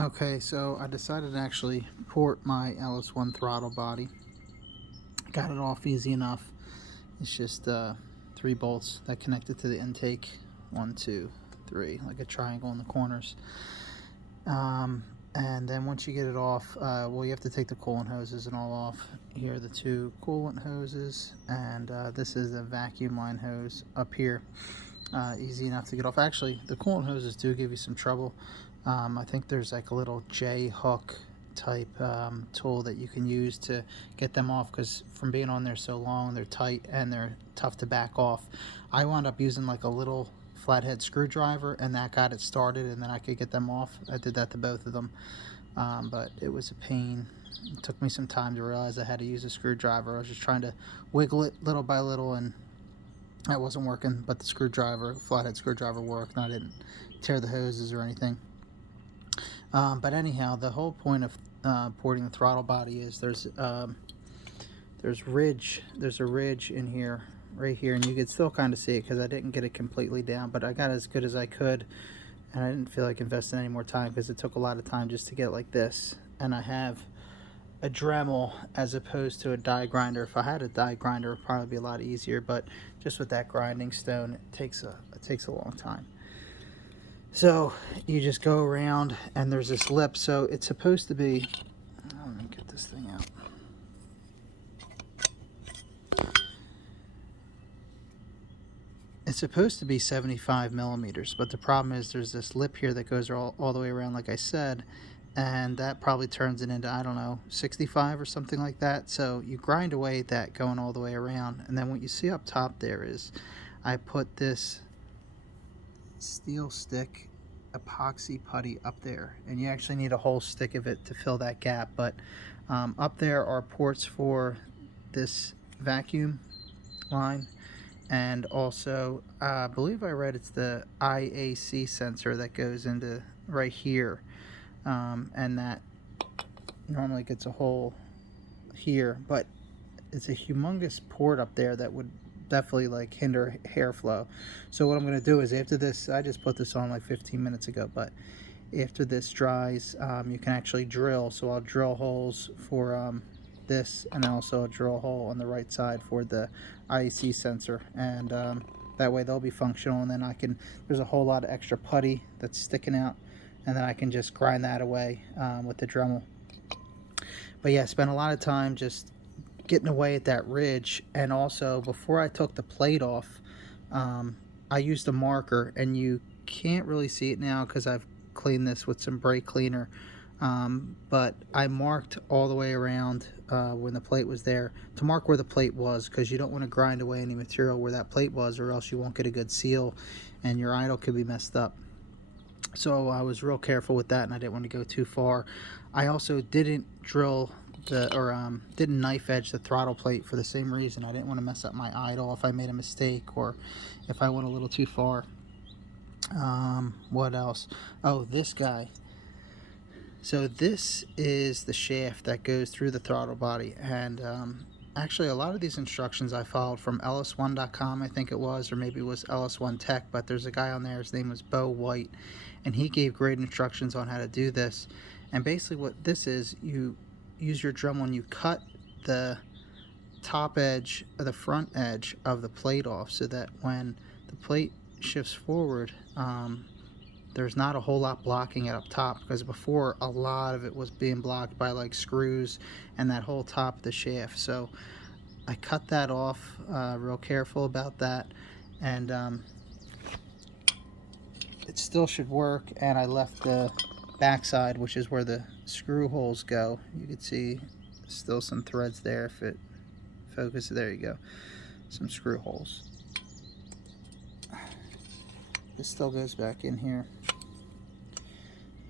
Okay, so I decided to actually port my LS1 throttle body. Got it off easy enough. It's just 3 bolts that connected to the intake. 1, 2, 3, like a triangle in the corners. And then once you get it off, well, you have to take the coolant hoses and all off. Here are the 2 coolant hoses, and this is a vacuum line hose up here. Easy enough to get off. Actually, the coolant hoses do give you some trouble. I think there's like a little J hook type tool that you can use to get them off, because from being on there so long, they're tight and they're tough to back off. I wound up using like a little flathead screwdriver, and that got it started, and then I could get them off. I did that to both of them, but it was a pain. It took me some time to realize I had to use a screwdriver. I was just trying to wiggle it little by little, and that wasn't working, but the screwdriver, flathead screwdriver, worked, and I didn't tear the hoses or anything. But anyhow, the whole point of porting the throttle body is there's a ridge in here, right here, and you could still kind of see it because I didn't get it completely down, but I got as good as I could, and I didn't feel like investing any more time because it took a lot of time just to get like this. And I have a Dremel as opposed to a die grinder. If I had a die grinder, it would probably be a lot easier, but just with that grinding stone, it takes a long time. So you just go around, and there's this lip, so it's supposed to be, let me get this thing out. It's supposed to be 75 millimeters, but the problem is there's this lip here that goes all the way around, like I said, and that probably turns it into, I don't know, 65 or something like that. So you grind away at that going all the way around, and then what you see up top there is I put this steel stick epoxy putty up there, and you actually need a whole stick of it to fill that gap. But up there are ports for this vacuum line, and also I believe I read it's the IAC sensor that goes into right here, and that normally gets a hole here, but it's a humongous port up there that would definitely like hinder airflow. So what I'm going to do is, after this, I just put this on like 15 minutes ago, but after this dries, you can actually drill. So I'll drill holes for this, and also a drill hole on the right side for the IEC sensor, and that way they'll be functional. And then there's a whole lot of extra putty that's sticking out, and then I can just grind that away with the Dremel. But yeah, spent a lot of time just getting away at that ridge. And also, before I took the plate off, I used a marker, and you can't really see it now because I've cleaned this with some brake cleaner, but I marked all the way around when the plate was there, to mark where the plate was, because you don't want to grind away any material where that plate was, or else you won't get a good seal and your idle could be messed up. So I was real careful with that, and I didn't want to go too far. I also didn't drill didn't knife edge the throttle plate for the same reason. I didn't want to mess up my idle if I made a mistake, or if I went a little too far. What else? Oh, this guy. So this is the shaft that goes through the throttle body, and actually a lot of these instructions I followed from LS1.com, I think it was, or maybe it was LS1 Tech, but there's a guy on there, his name was Bo White, and he gave great instructions on how to do this. And basically what this is, you use your Dremel and you cut the top edge, or the front edge of the plate off, so that when the plate shifts forward, there's not a whole lot blocking it up top, because before a lot of it was being blocked by like screws and that whole top of the shaft. So I cut that off, real careful about that, and it still should work. And I left the backside, which is where the screw holes go. You can see still some threads there. If it focuses, there you go, some screw holes. This still goes back in here,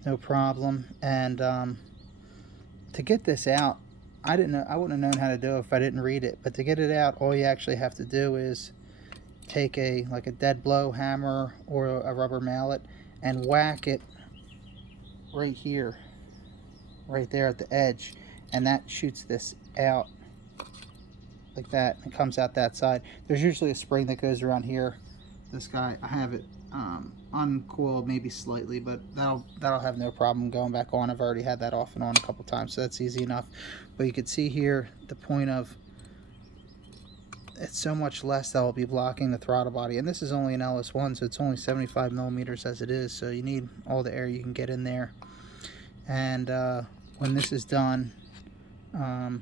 no problem. And to get this out, I wouldn't have known how to do it if I didn't read it. But to get it out, all you actually have to do is take like a dead blow hammer or a rubber mallet and whack it right here, right there at the edge, and that shoots this out like that. It comes out that side. There's usually a spring that goes around here. This guy, I have it uncoiled maybe slightly, but that'll have no problem going back on. I've already had that off and on a couple times, so that's easy enough. But you can see here the point of it's so much less that will be blocking the throttle body, and this is only an LS1, so it's only 75 millimeters as it is, so you need all the air you can get in there. And when this is done, I'll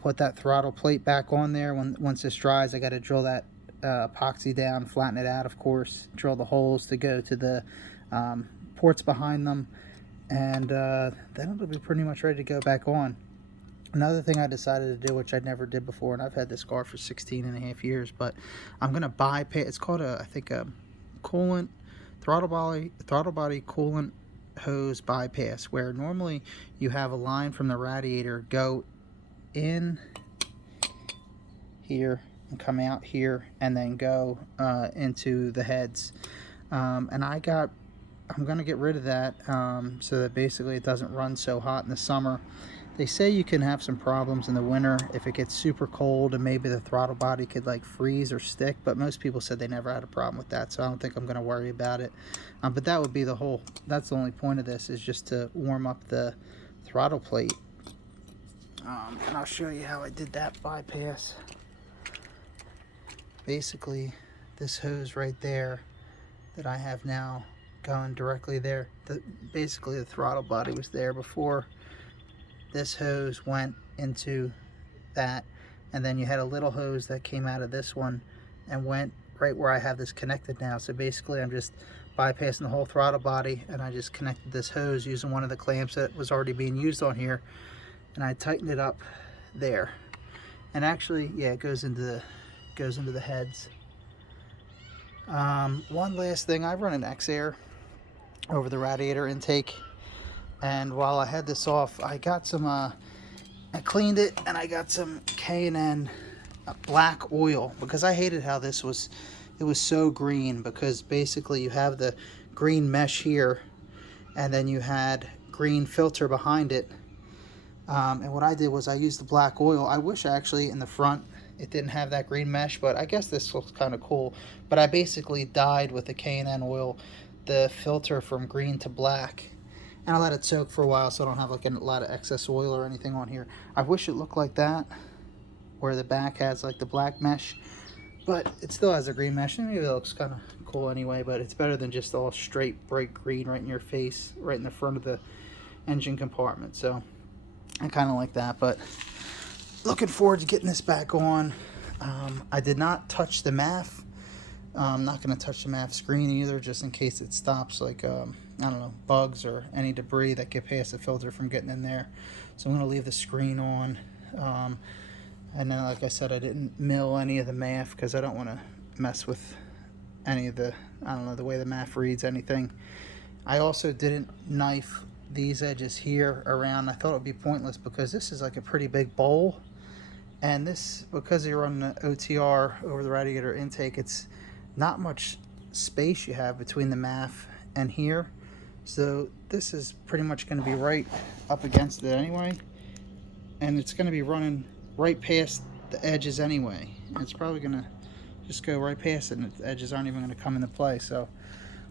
put that throttle plate back on there. Once this dries, I got to drill that epoxy down, flatten it out, of course, drill the holes to go to the ports behind them, and then it'll be pretty much ready to go back on. Another thing I decided to do, which I never did before, and I've had this car for 16 and a half years, but I'm going to bypass, it's called I think a coolant, throttle body coolant hose bypass, where normally you have a line from the radiator go in here and come out here and then go into the heads. And I'm going to get rid of that so that basically it doesn't run so hot in the summer. They say you can have some problems in the winter if it gets super cold and maybe the throttle body could like freeze or stick, but most people said they never had a problem with that, so I don't think I'm going to worry about it. But that would be that's the only point of this, is just to warm up the throttle plate. And I'll show you how I did that bypass. Basically, this hose right there that I have now going directly there, basically the throttle body was there before. This hose went into that, and then you had a little hose that came out of this one and went right where I have this connected now. So basically I'm just bypassing the whole throttle body, and I just connected this hose using one of the clamps that was already being used on here, and I tightened it up there. And actually, yeah, it goes into the heads. One last thing, I run an X-Air over the radiator intake, and while I had this off, I got some I cleaned it, and I got some K&N black oil, because I hated how it was so green, because basically you have the green mesh here and then you had green filter behind it. And what I did was I used the black oil. I wish actually in the front it didn't have that green mesh, but I guess this looks kind of cool. But I basically dyed with the K&N oil the filter from green to black, and I let it soak for a while so I don't have like a lot of excess oil or anything on here. I wish it looked like that, where the back has like the black mesh, but it still has a green mesh, and maybe it looks kind of cool anyway, but it's better than just all straight bright green right in your face, right in the front of the engine compartment. So I kind of like that, but looking forward to getting this back on. I did not touch the MAF. I'm not going to touch the MAF screen either, just in case it stops like I don't know, bugs or any debris that get past the filter from getting in there. So I'm going to leave the screen on. And then, like I said, I didn't mill any of the MAF because I don't want to mess with any of the, I don't know, the way the MAF reads anything. I also didn't knife these edges here around. I thought it would be pointless because this is like a pretty big bowl. And this, because you're on the OTR over the radiator intake, it's not much space you have between the MAF and here. So this is pretty much going to be right up against it anyway, and it's going to be running right past the edges anyway, and it's probably going to just go right past it, and the edges aren't even going to come into play. So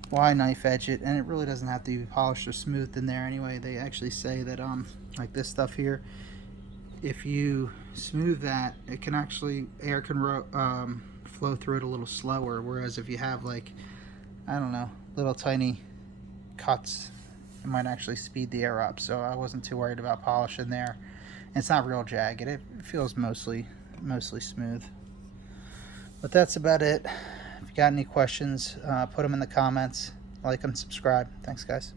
why knife edge it? And it really doesn't have to be polished or smoothed in there anyway. They actually say that like this stuff here, if you smooth that, it can actually, air can flow through it a little slower, whereas if you have like, I don't know, little tiny cuts, it might actually speed the air up. So I wasn't too worried about polishing there. And it's not real jagged. It feels mostly smooth. But that's about it. If you got any questions, put them in the comments. Like and subscribe. Thanks, guys.